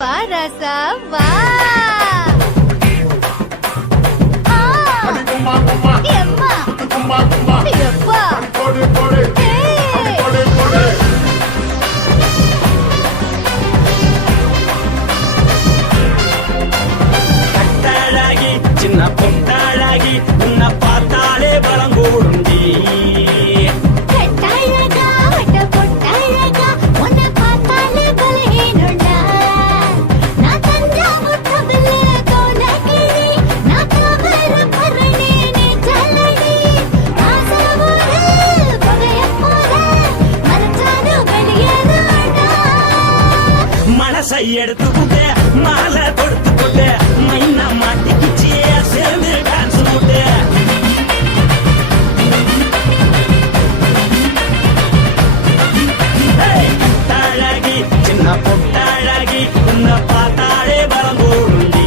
பாரசா வா எம்மா எப்பா கட்டாளாகி சின்ன பொட்டாளாகி உன்னை பார்த்தாலே பலம் கூடுண்டி மனசை எடுத்துக்கிட்டு மாலை கொடுத்துக்கிட்டு மைனா மாட்டிக்கிச்சு சேர்ந்து டான்ஸ் போட்டு கட்டாளாகி சின்ன பொட்டாளாகி உன்னை பார்த்தாலே பலம் கூடுண்டி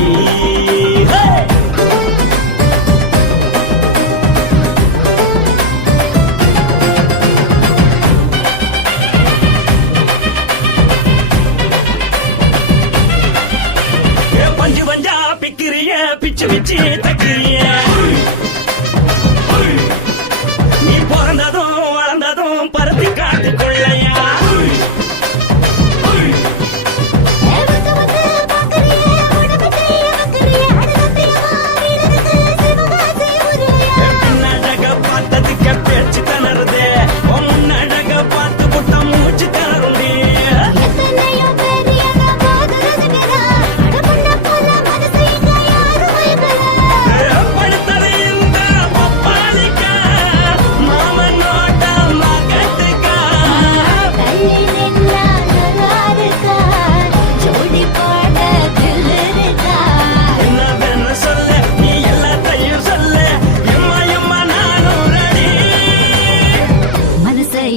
பஞ்சு பஞ்சா பிக்கிறிய பிச்சு பிச்சு தக்கிறிய நீ பிறந்ததும் வளர்ந்ததும் பருத்தி காட்டுக்குள்ளையா பின்னழக பார்த்ததுக்கு பேச்சு தளருது முன்னழக பார்த்து புட்ட மூச்சு தளருண்டே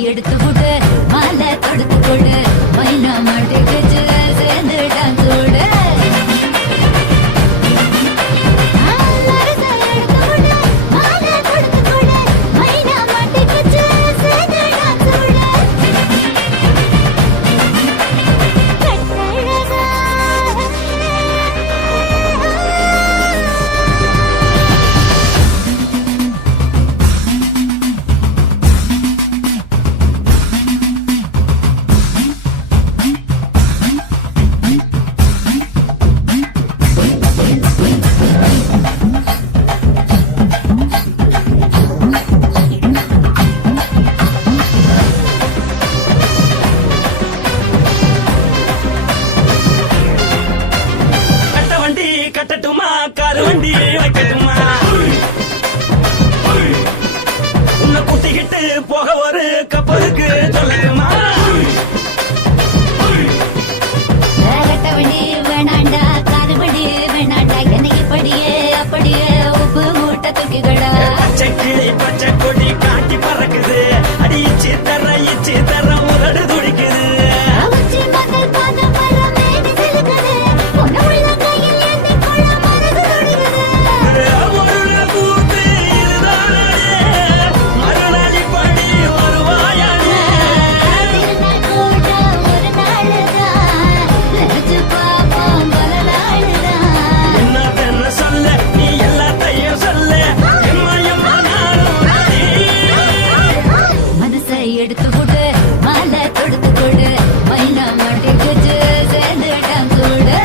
எடுத்து கொடு மாலை தொடுத்து கொடு மைனா மாட்டுக்கு சேர்ந்து டான்ஸ் ஓடு கட்டட்டுமா காரு வண்டி வைக்கட்டுமா உன்னை கூட்டிக்கிட்டு போக ஒரு கப்பலுக்கு சொல்லட்டுமா வேணாண்டா காதுபடி வேணாண்டா எனக்கு படியே அப்படியே உப்பு மூட்டை தூக்கிக்கடா பச்சை கிளி பச்சை கொடி காட்டி பறக்குது அடிச்சு தர உதடு துடிக்குது எடுத்து கொடு மாலை தொடுத்து கொடு மைனா மாட்டுக்கு சேர்ந்து டான்ஸ் ஓடு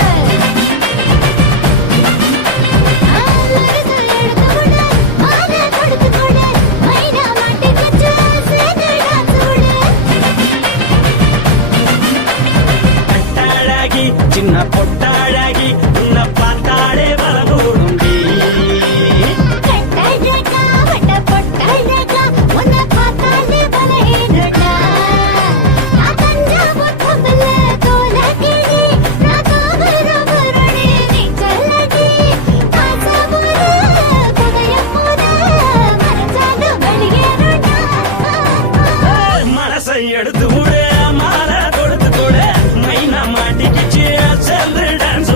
கட்டாளாகி சின்ன பொட்டாளாகி உன்னை பார்த்தாலே வரகூடுண்டி மனசை எடுத்து விடு மாலை கொடுத்து கொடு மைனா மாட்டிக்கிச்சு சேர்ந்து டான்ஸ்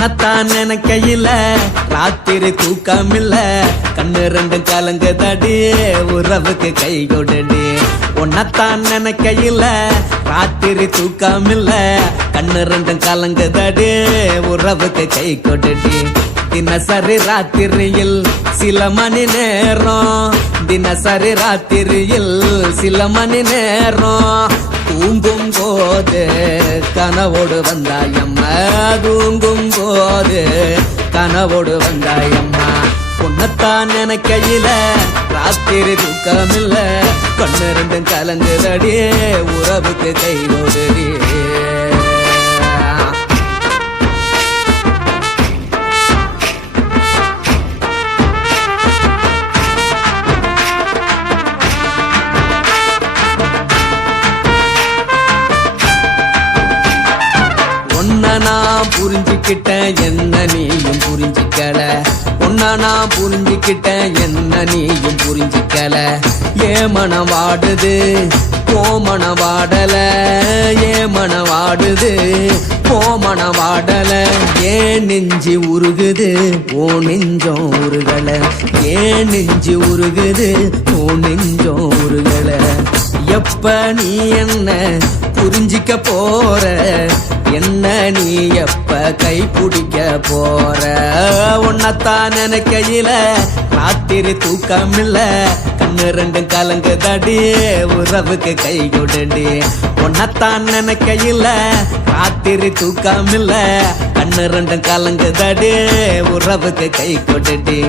உன்னத்தான் நினைக்கையில ராத்திரி தூக்கமில்ல கண்ணு ரெண்டும் கலங்குதடி உறவுக்கு கை கொடுடி உன்னத்தான் நினைக்கையில ராத்திரி தூக்கமில்ல கண்ணு ரெண்டும் கலங்குதடி உறவுக்கு கை கொடுடி தினசரி ராத்திரியில் சில மணி நேரம் தினசரி ராத்திரியில் சில மணி நேரம் தூங்கும் போது கனவோடு வந்தாயம்மா தூங்கும் போது கனவோடு வந்தாயம்மா உன்னத்தான் நினைக்கையில ராத்திரி தூக்கமில்ல கண்ணு ரெண்டும் கலங்குதடி உறவுக்கு கை ஓடுடி நான் புரிஞ்சுக்கிட்டேன் என்ன நீயும் புரிஞ்சிக்கல உன்ன நான் புரிஞ்சுக்கிட்டேன் என்ன நீயும் புரிஞ்சிக்கல ஏ மனம் வாடுது போ மனம் வாடல ஏ மனம் வாடுது போ மனம் வாடல ஏன் நெஞ்சு உருகுது ஓ நெஞ்சம் உருகல ஏன் நெஞ்சு உருகுது ஓ நெஞ்சம் உருகல எப்ப நீ என்ன புரிஞ்சிக்க போற என்ன நீ எப்ப கை பிடிக்க போற உன்னத்தான் நினைக்கையில ராத்திரி தூக்கமில்ல கண்ணு ரெண்டும் கலங்குதடி உறவுக்கு கை கொடுடி உன்னத்தான் நினைக்கையில ராத்திரி தூக்கமில்ல கண்ணு ரெண்டும் கலங்குதடி உறவுக்கு கை கொடுடி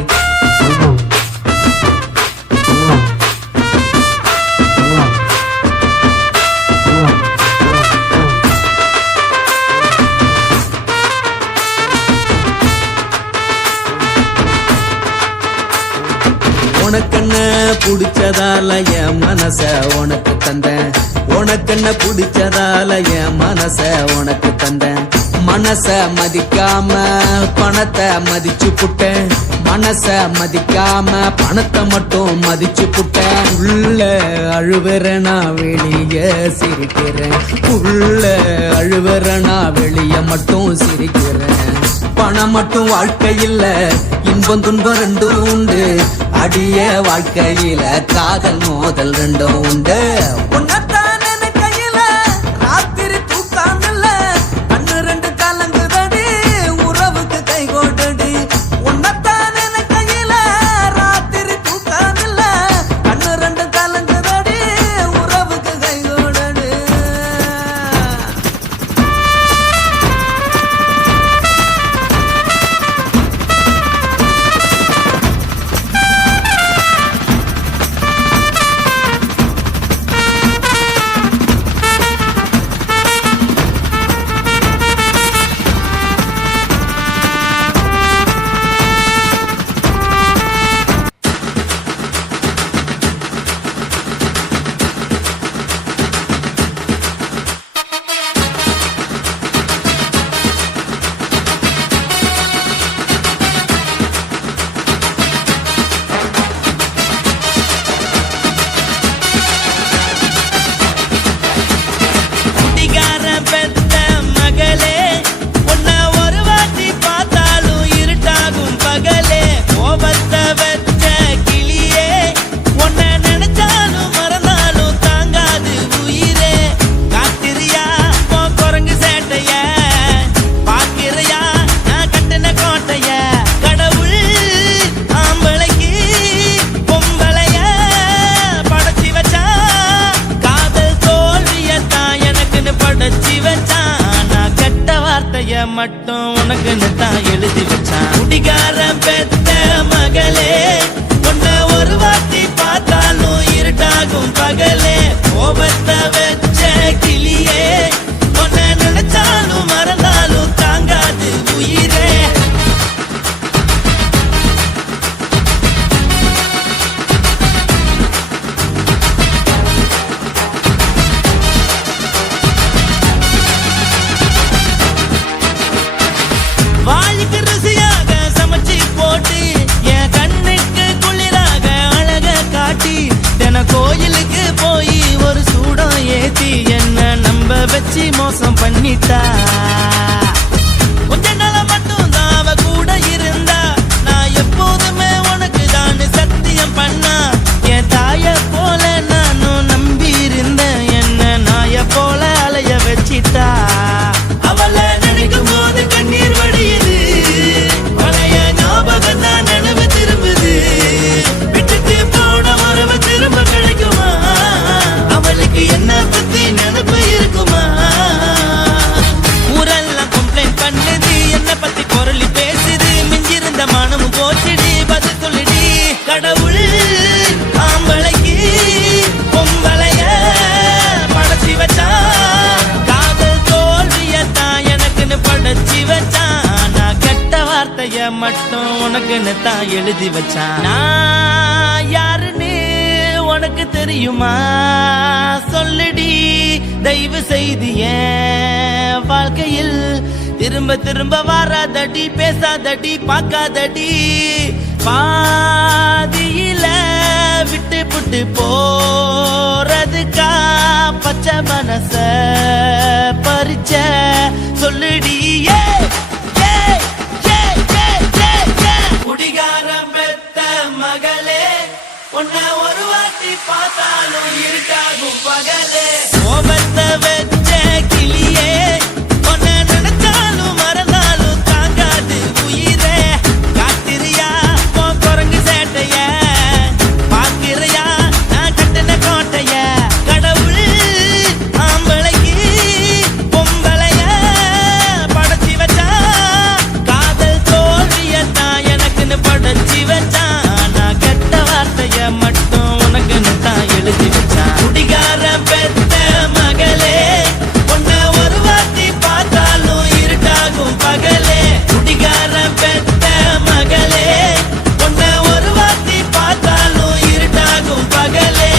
உனக்கென்ன பிடிச்சதால என் மனச உனக்கு தந்தேன் உனக்கென்ன பிடிச்சதால என் மனச உனக்கு தந்தேன் மனச மதிக்காம பணத்தை மதிச்சு புட்டேன் மனச மதிக்காம பணத்தை மட்டும் மதிச்சு புட்டேன் உள்ள அழுவுறனா வெளிய சிரிக்கிறேன் உள்ள அழுவுறனா வெளிய மட்டும் சிரிக்கிறேன் பணம் மட்டும் வாழ்க்கையில் இன்பம் துன்பம் ரெண்டும் உண்டு அடிய வாழ்க்கையில காதல் மோதல் ரெண்டும் உண்டு உன்னத்தான் நினைக்கையில ராத்திரி தூக்கமில்ல கண்ணு ரெண்டு கலங்குதடி உறவுக்கு கை கொடுடி உன்னத்தான் நினைக்கையில ராத்திரி தூக்கமில்ல கண்ணு ரெண்டு கலங்குதடி உறவுக்கு கை கொடுடி மட்டும் உனக்குன்னு தான் எழுதி வச்சான் குடிகார பெத்த மகளே உன்னை ஒரு வாட்டி பார்த்தாலும் இருட்டாகும் பகலே கோபத்தை வச்ச கிளியே உன்னை நினைச்சாலும் மறந்தாலும் தாங்காது உயிரே வாழிக்கு ருசியாக சமைச்சு போட்டு என் கண்ணுக்கு குளிராக அழக காட்டி தின கோயிலுக்கு போய் ஒரு சூடம் ஏத்தி என்ன நம்ப வச்சு மோசம் பண்ணிட்டா கொஞ்ச நாள மட்டும் உனக்குன்னு தான் எழுதி வச்சான். நான் யாருன்னு உனக்கு தெரியுமா சொல்லுடி, தயவு செய்து என் வாழ்க்கையில் திரும்ப திரும்ப வராதடி, பேசாதடி, பார்க்காதடி. பாதியில விட்டு புட்டு போறதுக்கா பச்சை மனச பறிச்ச சொல்லுடி. குடிகாரம் பெத்த மகளே, உன்னை ஒரு வாட்டி பார்த்தாலும் இருக்காகும் பகலே. கோபத்தை வச்ச கிளியே, உன்னை நினைச்சாலும் மறந்தாலும் தாங்காது உயிரே. காத்திரியா உன் குரங்கு சேட்டைய, பாக்கிறையா நான் கட்டின கோட்டைய. கடவுள் ஆம்பளைக்கு பொம்பளைய படைச்சி வச்சா, காதல் தோல்வியத்தான் எனக்குன்னு படைச்சி வச்சான். நான் கெட்ட வார்த்தைய மட்டும் உனக்குன்னு தான் எழுதி வச்சான். குடிகார பெத்த மகளே, உன்னை ஒரு வாட்டி பார்த்தாலும் இருட்டாகும் பகலே. குடிகார பெத்த மகளே, உன்னை ஒரு வாட்டி பார்த்தாலும் இருட்டாகும் பகலே.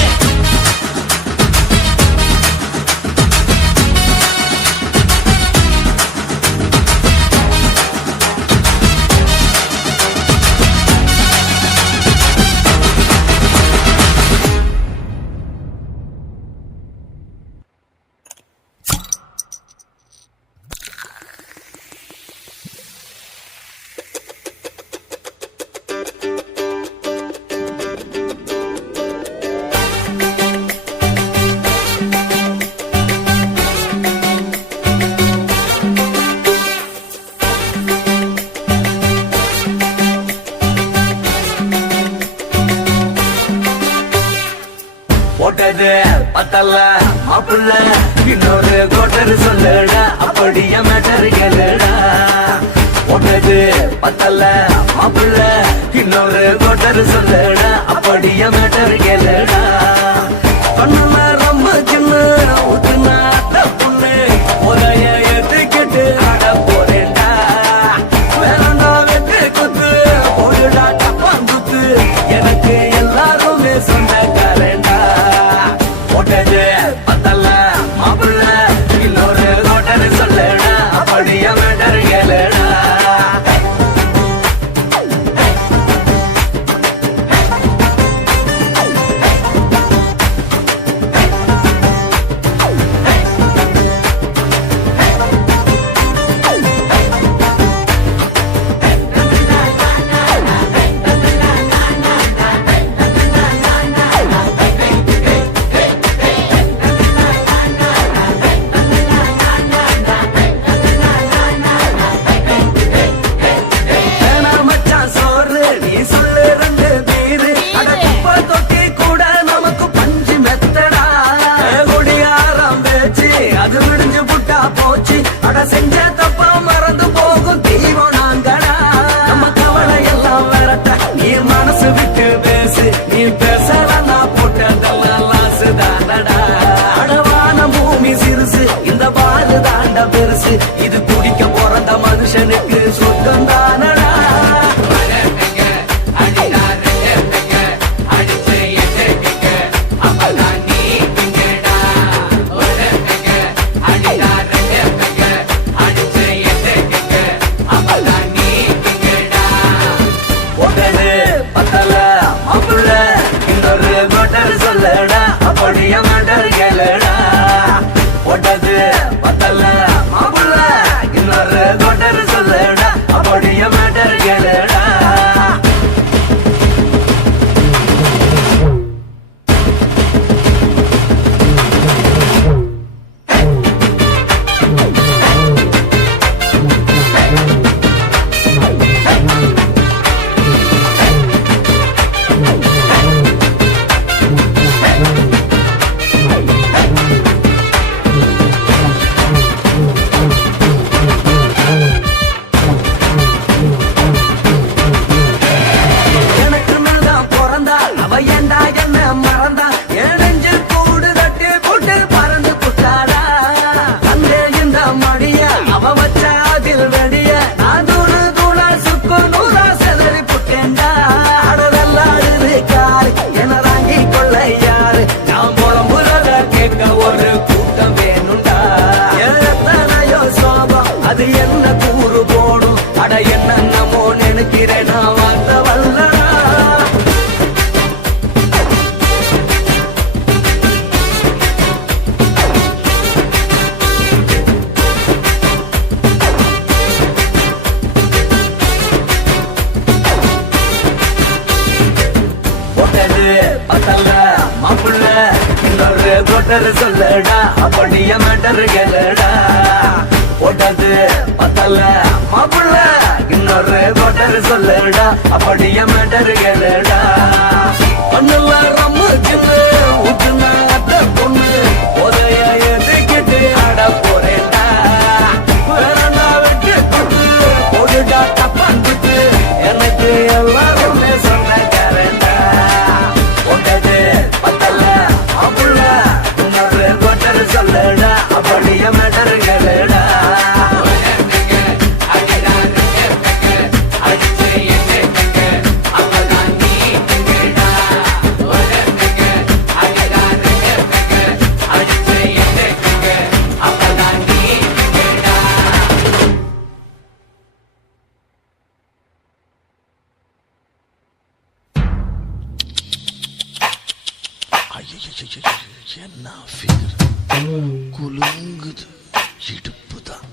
போட்டது பத்தல்ல மாப்புள்ள, இன்னொரு கோட்டர் சொல்லுடா, அப்படிய மேட்டர் கேளுடா. போட்டது பத்தல்ல மாப்புள்ள, இன்னொரு கோட்டர் சொல்லுடா, அப்படிய மேட்டர் கேளுடா. கண்ணுல ரொம்ப சின்ன ஊத்துனா புண்ணு, உரைய ஏத்துக்கிட்டு ஆட போறேன்டா. வேறண்டா வெட்டு குத்து போடுடா டப்பாங்குத்து, எனக்கு எல்லாருமே சொந்தக்காரண்டா. போட்டது பத்தல்ல மாப்புள்ள, இன்னொரு கோட்டர் சொல்லுடா, அப்படிய மேட்டர் கேளுடா. வேணா மச்சான் சோறு, நீ சொல்லு ரெண்டு பீரு, அட குப்பை தொட்டி கூட நமக்கு பஞ்சு மெத்தடா. குடியாரம் பேச்சு அது விடிஞ்சு புட்டா போச்சு, அட செஞ்ச தப்பா மறந்து போகும் தெய்வம் நாங்கடா. நம்ம கவலை எல்லாம் விரட்ட நீ மனசு விட்டு பேசு, நீ பேசலன்னா போட்டதெல்லாம் லாசு தானடா. அடவான பூமி சிறுசு, இந்த பாரு தாண்ட பெருசு, இது குடிக்க பிறந்த மனுஷனுக்கு சொந்தம் தானடா. அடிச்ச கோட்டர் சொல்லடா அப்படிய மேட்டர் கேளடா போட்டது பத்தல மாப்பிள்ள இன்னொரு கோட்டர் சொல்லடா அப்படிய மேட்டர் கேளடா ஒண்ணுல ரம்மு சின்ன ஊத்துனா அத்த பொண்ணு உதய எதுக்கிட்டு ஆட போறேன்டா வேறண்டா வெட்டு கொண்டு போடுடா தப்பான் விட்டு எனக்கு எல்லாருமே சொந்தக்காரன்டா போட்டது பத்தல மாப்பிள்ள இன்னொரு கோட்டர் சொல்லடா அப்படிய மேட்டர் கேளடா என்ன ஃபிகர் குலுங்குது இடுப்புதான்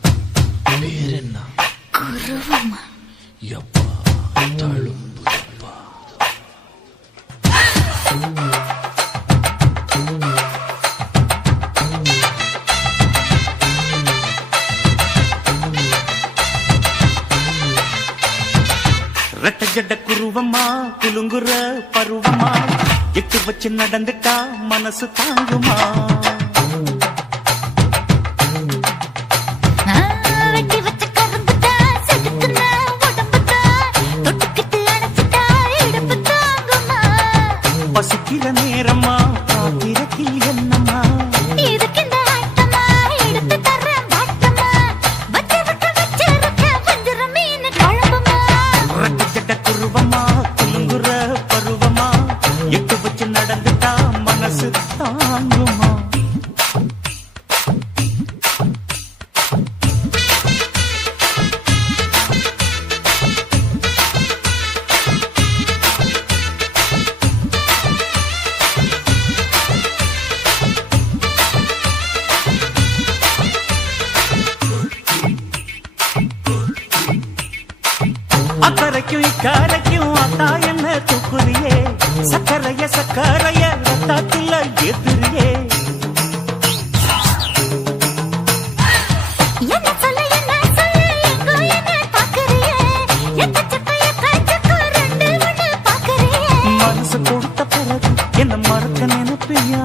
பேர் என்ன குருவமா எப்பா தழும்புதப்பா ரெட்ட ஜட குருவமா குலுங்குற பருவமா எட்டு வச்சு நடந்துட்டா மனசு தாங்குமா வெட்டி வச்ச கரும்புதா செதுக்குனா உடம்புதா தொட்டுக்கிட்டு அணைச்சிட்டா இடுப்பு தாங்குமா பசிக்கிற நேரமா காத்திரத்தில் என்னம்மா இதுக்கு இந்த ஆட்டமா எடுத்து தர்றேன் பாட்டமா வச்சு விட்டு வச்சிருக்க வஞ்சிர மீன் குழம்புமா ரெட்ட ஜட குருவமா குலுங்குற பருவமா எட்டு வச்சு நடந்துட்டா மனசு தாங்குமா அக்கறைக்கும் இக்கரைக்கும் அத்தா என்ன தூக்குறியே சக்கரைய ரத்தாத்துல எதிரியே என்ன சொல்ல எங்கோ என்ன பாக்குறியே எக்கச்சக்கைய காய்ச்சக்கோ ரெண்டு ஒண்ணு பாக்குறியே மனசு கொடுத்த பிறகு என்ன மறக்க நினைப்பியா